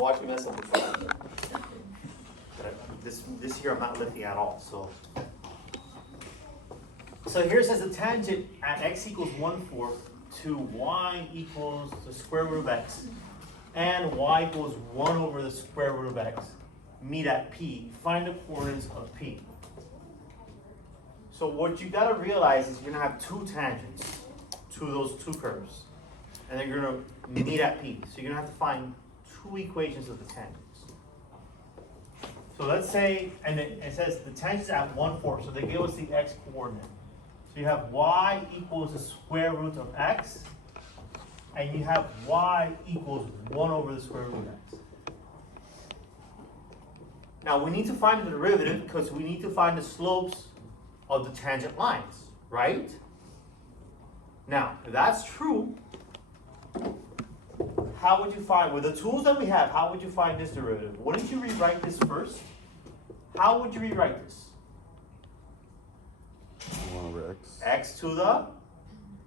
I'll watch you mess up with that. This here I'm not lifting at all, so here it says the tangent at x equals 1/4 to y equals the square root of x and y equals 1 over the square root of x meet at P. Find the coordinates of P. So what you got to realize is you're going to have two tangents to those two curves. And they're going to meet at P. So you're going to have to find two equations of the tangents. So let's say, and it says the tangent's at 1/4, so they give us the x coordinate. So you have y equals the square root of x, and you have y equals 1 over the square root of x. Now we need to find the derivative because we need to find the slopes of the tangent lines, right? Now, if that's true, how would you find, with the tools that we have, how would you find this derivative? Wouldn't you rewrite this first? How would you rewrite this? 1 over x. X to the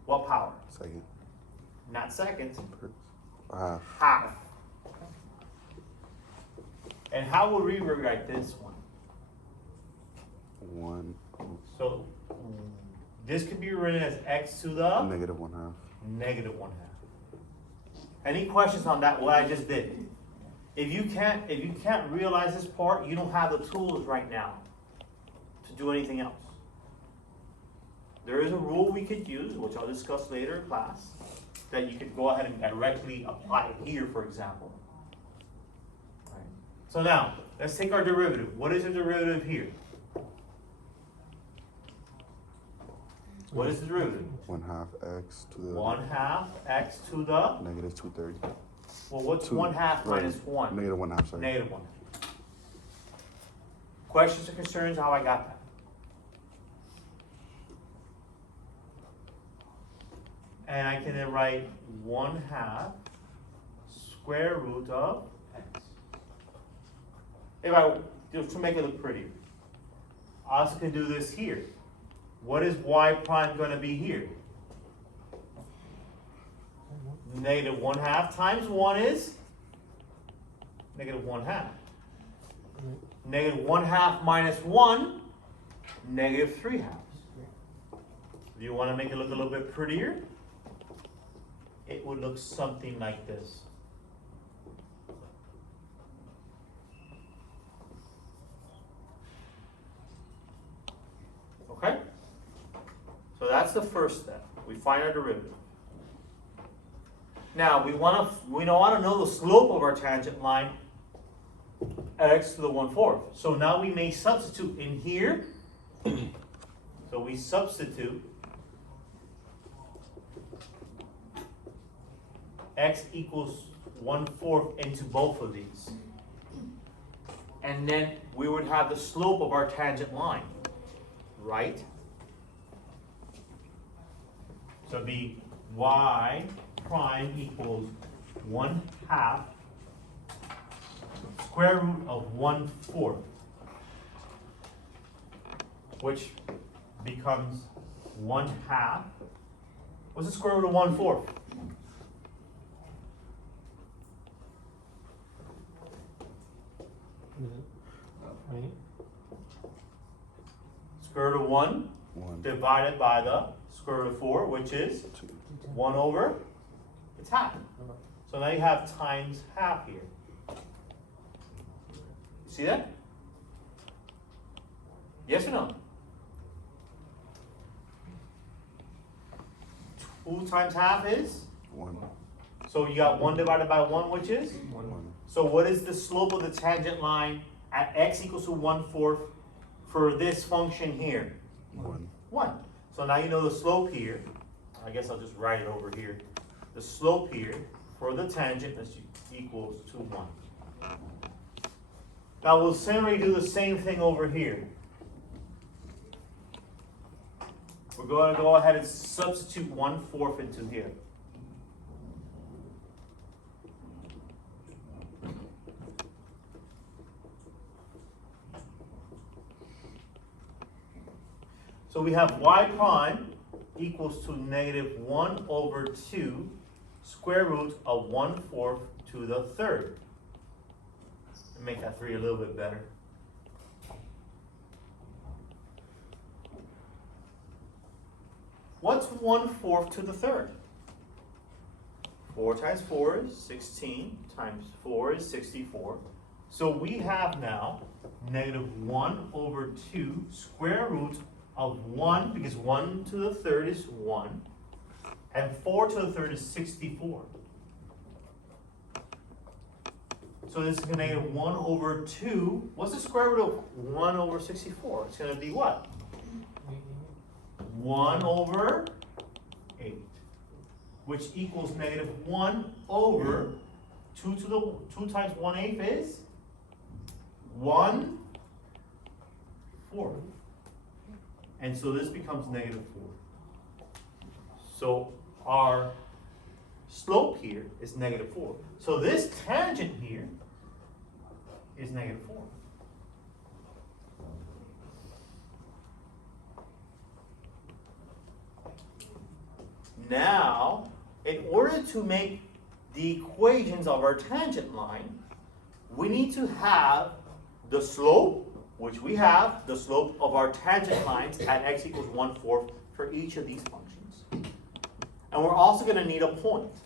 what power? Second. Not second. Half. Half. And how would we rewrite this one? 1. So this could be written as x to the Negative 1/2. negative 1/2. Any questions on that? What I just did? If you can't realize this part, you don't have the tools right now to do anything else. There is a rule we could use, which I'll discuss later in class, that you could go ahead and directly apply it here, for example. Right. So now, let's take our derivative. What is the derivative here? What is the derivative? 1/2 x to the 1/2 x to the negative 2/3. well, what's 1/2 minus 1? Negative 1/2, sorry. Negative 1. Questions or concerns how I got that? And I can then write 1/2 square root of x. If I, just to make it look prettier, I also can do this here. What is y prime going to be here? Negative 1/2 times 1 is negative 1/2. Negative 1/2 minus 1, negative 3/2. Do you want to make it look a little bit prettier? It would look something like this. Okay? So that's the first step. We find our derivative. Now we want to know the slope of our tangent line at x to the 1/4. So now we may substitute in here. So we substitute x equals 1/4 into both of these. And then we would have the slope of our tangent line, right? So it'd be y prime equals 1/2 square root of 1/4, which becomes 1/2. What's the square root of 1/4? Square root of 1 divided by the square root of 4, which is 1 over, it's half. So now you have times half here. See that? Yes or no? 2 times half is? 1. So you got 1 divided by 1, which is? 1. So what is the slope of the tangent line at x equals to 1/4 for this function here? 1. 1. So now you know the slope here. I guess I'll just write it over here. The slope here for the tangent is equals to 1. Now we'll similarly do the same thing over here. We're going to go ahead and substitute 1/4 into here. So we have y prime equals to negative 1 over 2 square root of 1/4 to the third. and make that 3 a little bit better. What's 1/4 to the third? 4 times 4 is 16, times 4 is 64. So we have now -1/2 square root of 1, because 1 to the third is 1, and 4 to the third is 64. So this is -1/2. What's the square root of 1/64? It's going to be what? 1/8, which equals -1/2 to the 2 times 1/8 is 1/4. And so this becomes -4. So our slope here is -4. So this tangent here is -4. Now, in order to make the equations of our tangent line, we need to have the slope, which we have, the slope of our tangent lines at x equals 1/4 for each of these functions. And we're also going to need a point.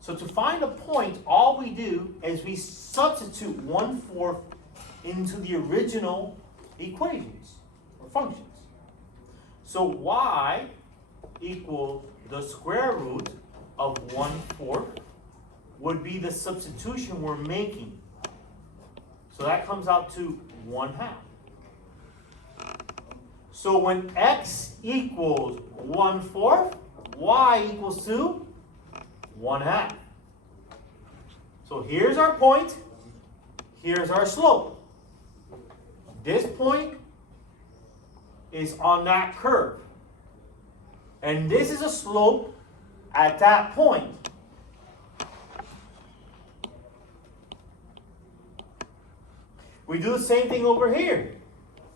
So to find a point, all we do is we substitute 1/4 into the original equations or functions. So y equals the square root of 1/4 would be the substitution we're making. So that comes out to 1/2. So when x equals 1/4, y equals to 1/2. So here's our point, here's our slope. This point is on that curve. And this is a slope at that point. We do the same thing over here.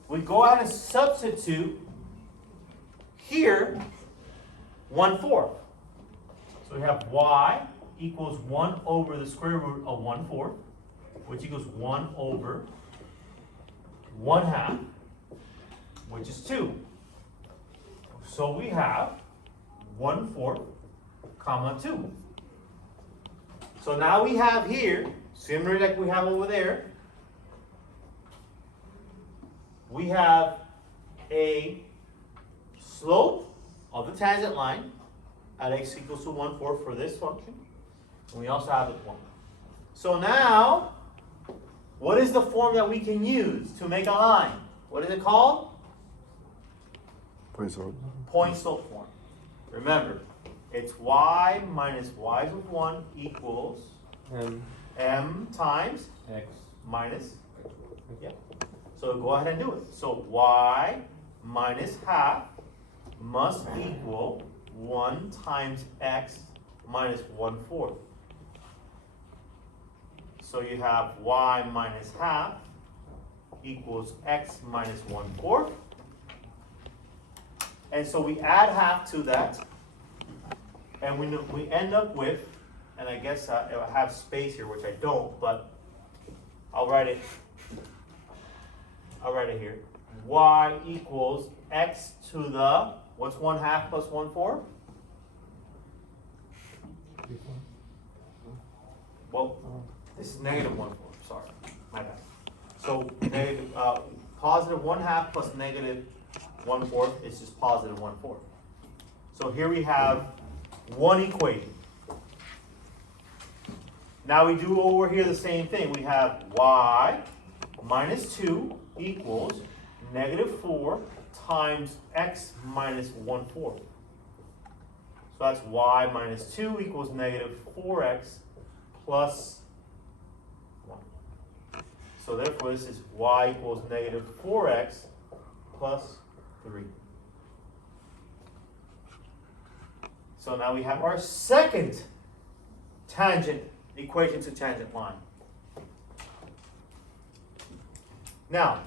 We go ahead and substitute here 1/4. So we have y equals 1 over the square root of 1/4, which equals 1 over 1/2, which is 2. So we have 1/4, comma 2. So now we have here, similar like we have over there, we have a slope of the tangent line at x equals to 1/4 for this function. And we also have the point. So now, what is the form that we can use to make a line? What is it called? Point slope. Point slope form. Remember, it's y minus y with 1 equals m times X. minus, yeah. So go ahead and do it. So y minus half must equal 1 times x minus 1/4. So you have y minus half equals x minus 1/4. And so we add half to that, and we end up with, and I guess I have space here, which I don't, but I'll write it here. Y equals x to the, what's 1/2 plus 1/4? Well, this is -1/4, sorry, my bad. So positive 1/2 plus -1/4 is just positive 1/4. So here we have one equation. Now we do over here the same thing. We have y minus 2 equals -4 times x minus 1/4. So that's y minus 2 equals -4x plus 1. So therefore this is y equals -4x plus 3. So now we have our second tangent equation to tangent line. Now,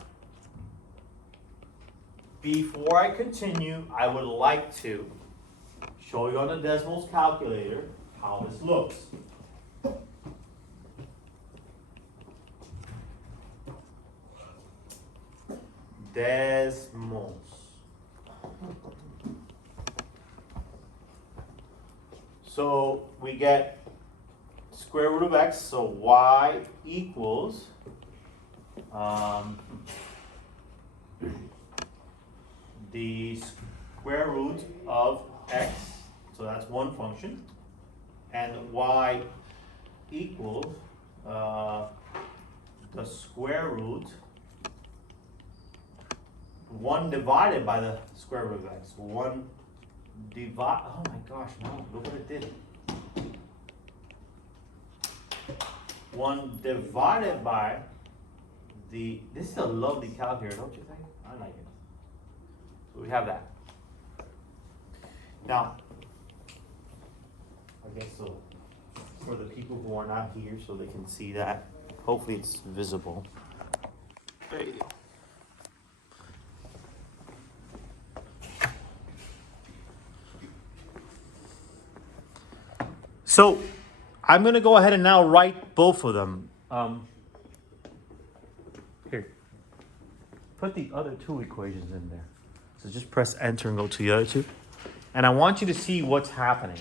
before I continue, I would like to show you on the decimals calculator how this looks. decimals. So we get square root of x, so y equals the square root of x, so that's one function, and y equals the square root 1 divided by the square root of x. 1 divide, oh my gosh, no, look what it did. 1 divided by the, this is a lovely calculator, don't you think? I like it. So we have that. Now, I guess so, for the people who are not here so they can see that, hopefully it's visible. There you go. So I'm going to go ahead and now write both of them. Here, put the other two equations in there. So just press enter and go to the other two. And I want you to see what's happening.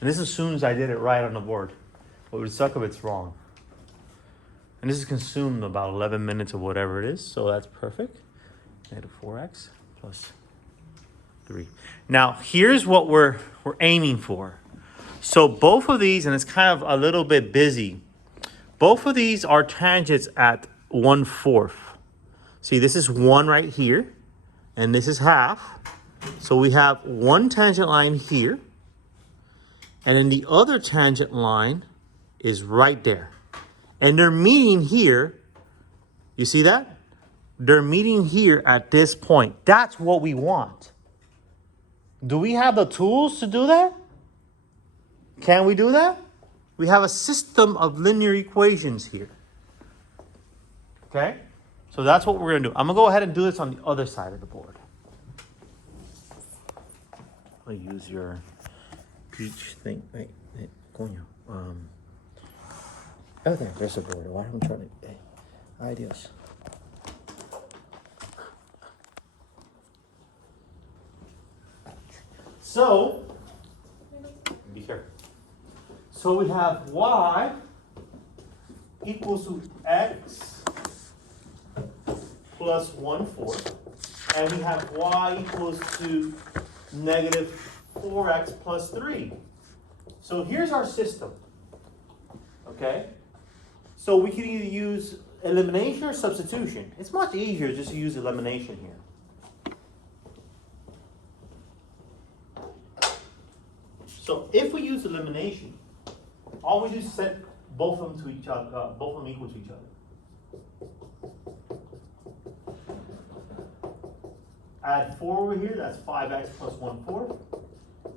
And this assumes I did it right on the board. But it would suck if it's wrong. And this is consumed about 11 minutes or whatever it is. So that's perfect. Negative 4x plus 3. Now, here's what we're aiming for. So both of these, and it's kind of a little bit busy, both of these are tangents at 1/4. See, this is 1 right here, and this is half. So we have one tangent line here, and then the other tangent line is right there. And they're meeting here. You see that? They're meeting here at this point. That's what we want. Do we have the tools to do that? Can we do that? We have a system of linear equations here. Okay? So that's what we're going to do. I'm going to go ahead and do this on the other side of the board. I'll use your peach thing. Wait, coño. Oh, there's a board. Why am I trying to... Ideas. So, be careful. So we have y equals to x plus 1/4. And we have y equals to negative 4x plus 3. So here's our system. Okay? So we can either use elimination or substitution. It's much easier just to use elimination here. So if we use elimination, all we do is set both of them to each other, both of them equal to each other. Add 4 over here, that's 5x plus 1/4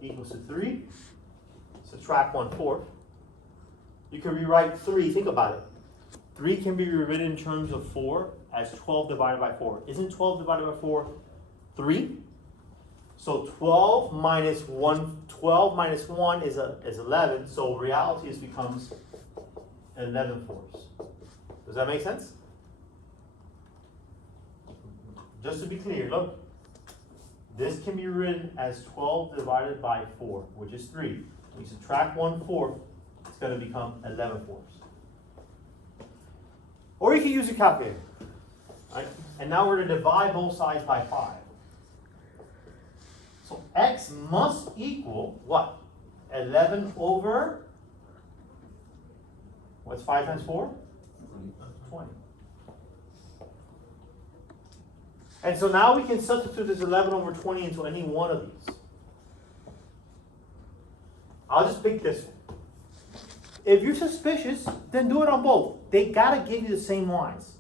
equals to 3. Subtract 1/4. You can rewrite 3, think about it. 3 can be rewritten in terms of 4 as 12 divided by 4. Isn't 12 divided by 4 3? So 12 minus 1 is 11. So reality is becomes 11/4. Does that make sense? Just to be clear, look. This can be written as 12 divided by 4, which is 3. We subtract 1/4, it's going to become 11/4. Or you can use a calculator. Right? And now we're going to divide both sides by 5. So x must equal what? 11 over, what's 5 times 4? 20. And so now we can substitute this 11 over 20 into any one of these. I'll just pick this one. If you're suspicious, then do it on both. They gotta give you the same y's.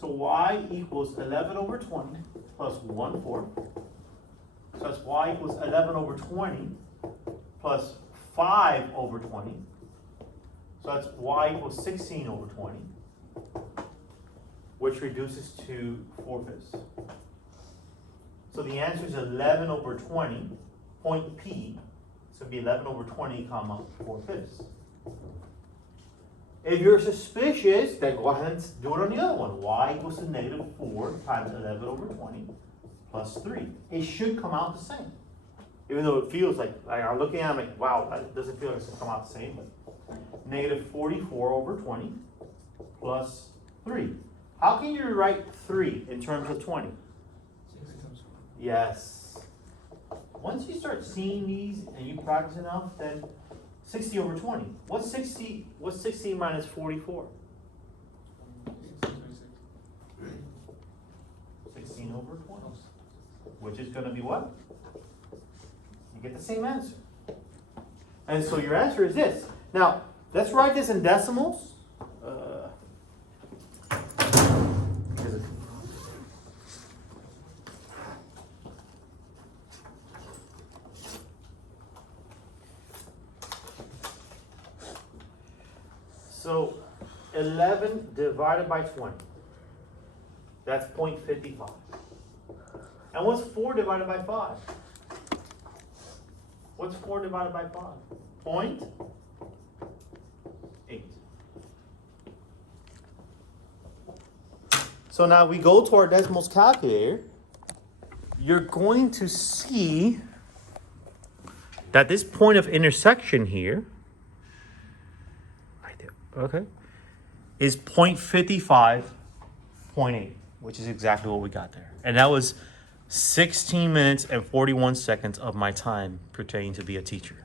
So y equals 11 over 20 plus 1/4. So that's y equals 11 over 20 plus 5 over 20. So that's y equals 16 over 20, which reduces to 4/5. So the answer is 11 over 20, point P, so it'd be 11 over 20 comma 4/5. If you're suspicious, then go ahead and do it on the other one. Y equals to negative 4 times 11 over 20 plus 3. It should come out the same. Even though it feels like I'm looking at it, I'm like, wow, that doesn't feel like it's going to come out the same. But negative 44 over 20 plus 3. How can you write 3 in terms of 20? Yes. Once you start seeing these and you practice enough, then 60 over 20. What's 60? What's 16 minus 44? 16 over 20. Which is going to be what? You get the same answer. And so your answer is this. Now, let's write this in decimals. So 11 divided by 20. That's 0.55. And what's 4 divided by 5? What's 4 divided by 5? 0.8. So now we go to our decimals calculator. You're going to see that this point of intersection here, right there, okay, is 0.55.8, which is exactly what we got there. And that was 16 minutes and 41 seconds of my time pertaining to be a teacher.